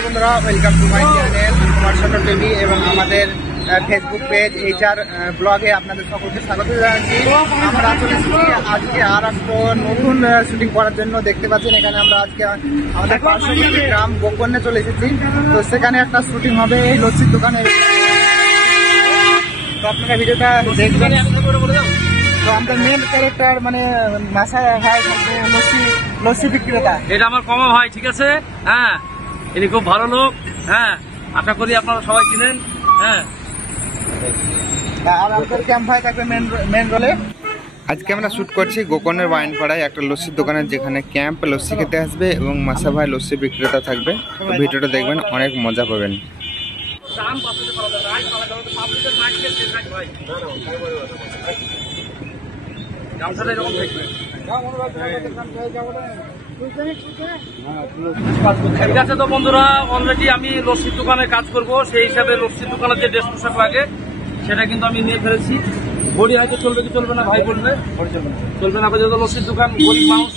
Hello বন্ধুরা, welcome to my channel Kumar ছোট TV এবং আমাদের ফেসবুক পেজ এইচআর ব্লগে আপনাদের সকলকে স্বাগত জানাচ্ছি। আমরা চলে এসেছি আজকে আর একটা নতুন শুটিং করার জন্য। দেখতে পাচ্ছেন এখানে আমরা আজকে আমাদের পার্শ্ববর্তী গ্রাম গোকর্ণে চলে এসেছি। তো সেখানে একটা শুটিং হবে এই লস্যির দোকানে। তো আপনারা ভিডিওটা দেখবেন। তো আমাদের মেন ক্যারেক্টার মানে মাসা ভাই লস্যি বিক্রেতা, এটা আমার কমা ভাই, ঠিক আছে। হ্যাঁ, ইনি খুব ভালো লোক। হ্যাঁ, আশা করি আপনারা সবাই চিনেন। হ্যাঁ, আর আমাদের ক্যাম্প ভাই থাকবে মেন রোলে। আজকে আমরা শুট করছি গোকর্ণের ওয়াইনপাড়ায় একটা লস্যির দোকানে, যেখানে ক্যাম্প লস্যি খেতে আসবে এবং মাসা ভাই লস্যি বিক্রেতা থাকবে। তো ভিডিওটা দেখবেন, অনেক মজা পাবেন। ঠিক আছে। তো বন্ধুরা, অলরেডি আমি লস্যির দোকানে কাজ করব, সেই হিসাবে লস্যির দোকানে যে ড্রেস পোশাক লাগে সেটা কিন্তু আমি নিয়ে ফেলেছি। বডি হয়তো চলবে কি চলবে না ভাই বলবে, চলবে না। যেহেতু লস্যির দোকান গরিব মানুষ,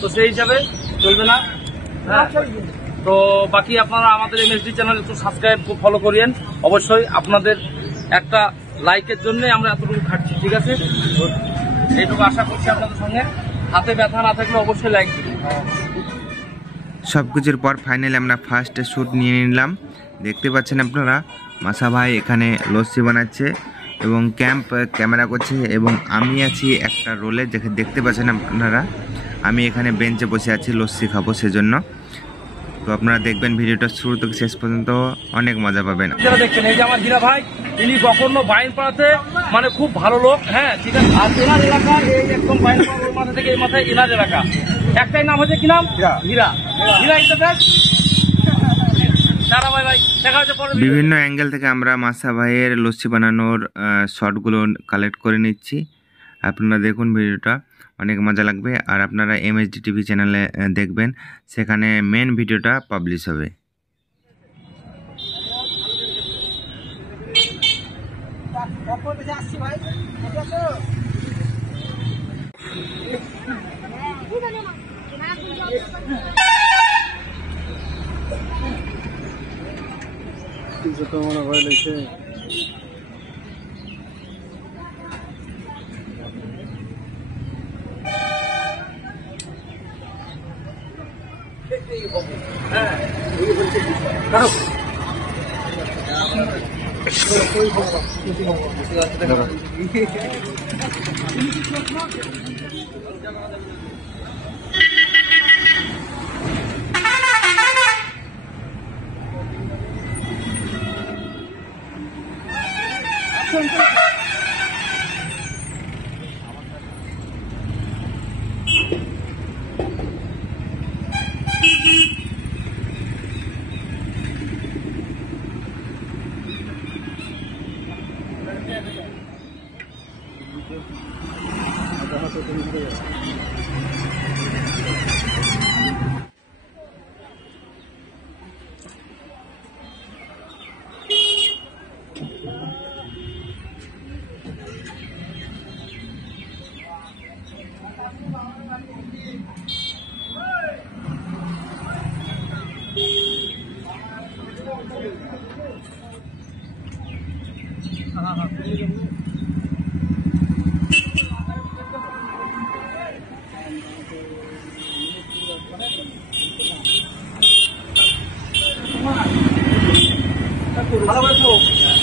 তো সেই হিসাবে চলবে না। হ্যাঁ, তো বাকি আপনারা আমাদের এমএসডি চ্যানেল একটু সাবস্ক্রাইব ফলো করিয়েন অবশ্যই। আপনাদের একটা লাইকের জন্য আমরা এতটুকু খাটছি, ঠিক আছে। এইটুকু আশা করছি আপনাদের সঙ্গে। হাতে ব্যথা না থাকলে অবশ্যই লাইক দিন। সবকিছুর পর ফাইনালি আমরা ফার্স্ট শ্যুট নিয়ে নিলাম। দেখতে পাচ্ছেন আপনারা, মাসা ভাই এখানে লস্যি বানাচ্ছে এবং ক্যাম্প ক্যামেরা করছে এবং আমি আছি একটা রোলে, দেখতে পাচ্ছেন আপনারা। আমি এখানে বেঞ্চে বসে আছি, লস্যি খাবো সেজন্য। তো আপনারা দেখবেন ভিডিওটা শুরু থেকে শেষ পর্যন্ত, অনেক মজা পাবেন। দেখছেন এই যে আমার হীরা ভাই, ইনি গোকর্ণ বাইনপাড়াতে মানে খুব ভালো লোক। হ্যাঁ, ঠিক আছে। আর এনার এলাকা এই একদম বাইনপাড়া ওই মাথা থেকে এই মাথায় এনার এলাকা। একটাই নাম হচ্ছে কি নাম? হীরা। হীরা ইন্টারপ্রাইজ। বিভিন্ন অ্যাঙ্গেল থেকে আমরা মাসা ভাইয়ের লস্যি বানানোর শটগুলো কালেক্ট করে নিচ্ছি। আপনারা দেখুন ভিডিওটা, অনেক মজা লাগবে। আর আপনারা এমএসডি টিভি চ্যানেলে দেখবেন, সেখানে মেন ভিডিওটা পাবলিশ হবে। তো মনে ভয় লাগছে।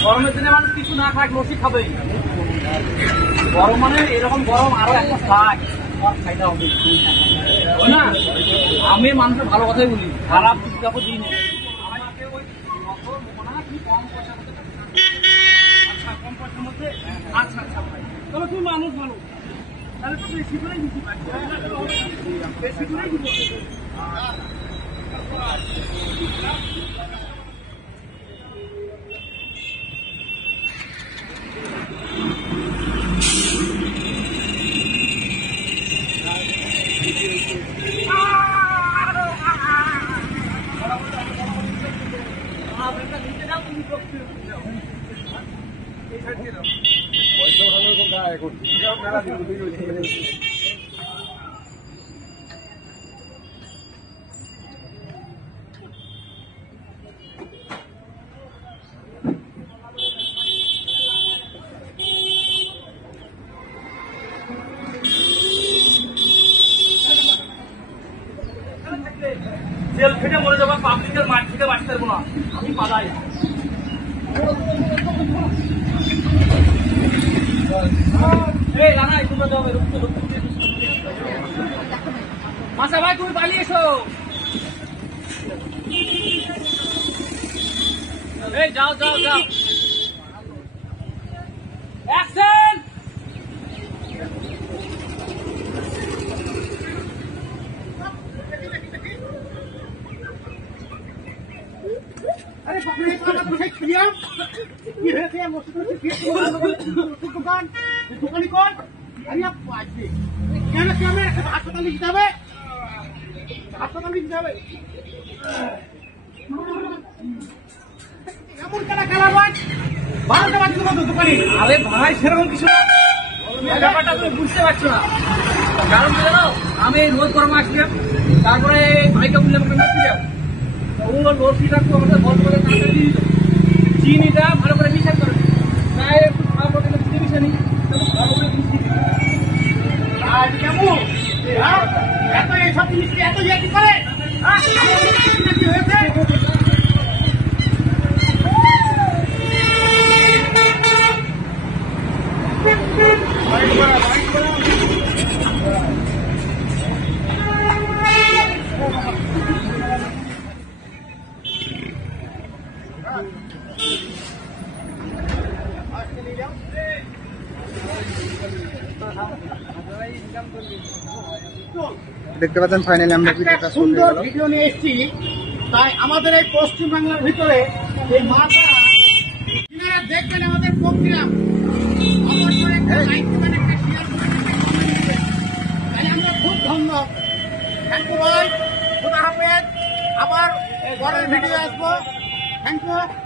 গরমের দিনে মানুষ কিছু না খায়, লস্যি খাবে। গরম মানে এরকম গরম আরো একটা খায় খাইতে হবে না। আমি মানুষের ভালো কথাই বলি, খারাপ বিজ্ঞাপন দিই না। কম পয়সার মধ্যে আচ্ছা আচ্ছা ভাই, তাহলে তুই মানুষ ভালো, তাহলে তো বেশি করেই দিচ্ছি, বেশি করেই দিব। বা পাবলিকের মাঠ থেকে মাটি দেবো না, আমি পালাই। এই রানা তোমরা যাও, মাসা ভাই তুমি পালিয়ে এসো। এই যাও যাও যাও, অ্যাকশন। আরে বাপরে, এই আমার বসে ছিলাম কি হয়েছে? দোকান দোকানি কোন? আমি আসছি কেন? কেন হাসপাতালে দিতে হবে? হাসপাতালে দিতে হবে এমন কেন খেলা ভাই? 12টা বাজে তোমার দোকানে। আরে ভাই সেরকম কিছু না, এই ব্যাপারটা তুমি বুঝতে পারছো না। কারণ কি জানো, আমি রোজ গরম আসলাম, তারপরে ভাইকে বললাম ওগুলো লস্যিটা একটু আমাদের বল করে কাঁচা দিয়ে দিল, চিনিটা ভালো করে মিশাই করে তাই একটু খাওয়া করে চিনি মিশে নি ভালো করে মিশিয়ে দিই। আর কেমন এত এইসব জিনিস এত ইয়ে কি করে? কি হয়েছে? দেখতে পাচ্ছেন ফাইনালি আমরা ভিডিওটা সুন্দর ভিডিও নিয়ে এসেছি। তাই আমাদের এই পশ্চিম বাংলার ভিতরে এই মাটা আপনারা দেখবেন আমাদের প্রোগ্রাম অবশ্যই একটা লাইক দিবেন, একটা শেয়ার করবেন, তাই আমরা খুব ধন্যবাদ। থ্যাংক ইউ ভাই, খুদা হাফেজ। আবার পরের ভিডিও আসবো। Thank you.